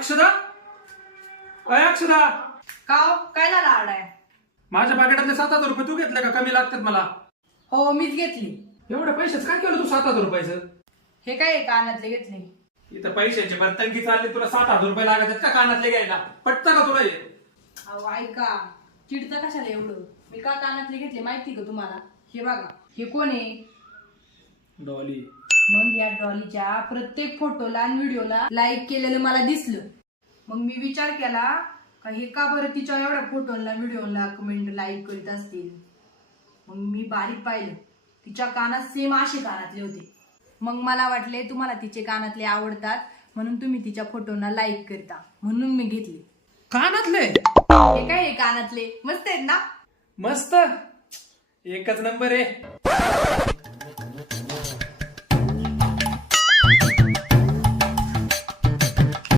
अक्षदा, अय अक्षदा, का हो? काय झाला आडाय? माझ्या पाकिटातले 7,000 रुपये तू घेतले का? कमी लागतात मला. हो मीच घेतली. एवढ्या पैशाच काय केलं तू 7,000 रुपयाचं? हे काय कानातले घेतले? इथं पैशाची बरतंगी चालली, तुला 7,000 रुपये लागत का कानातले घ्यायला? पटतं का तुला हे? अहो ऐका, चिडता कशाला एवढं? मी का कानातले घेतले माहिती का तुम्हाला? हे बघा, हे कोण आहे? डॉली. मग या डॉलीच्या प्रत्येक फोटोला आणि व्हिडिओला लाईक केलेलं मला दिसलं. मग मी विचार केला का हे का बरं तिच्या एवढ्या फोटोला व्हिडिओला कमेंट लाईक करीत असतील. मग मी बारीक पाहिलं, तिच्या कानात सेम असे कानातले होते. मग मला वाटले तुम्हाला तिचे कानातले आवडतात म्हणून तुम्ही तिच्या फोटोना लाईक करता, म्हणून मी घेतले. कानातले? हे काय हे कानातले मस्त आहेत ना? मस्त, एकच नंबर आहे.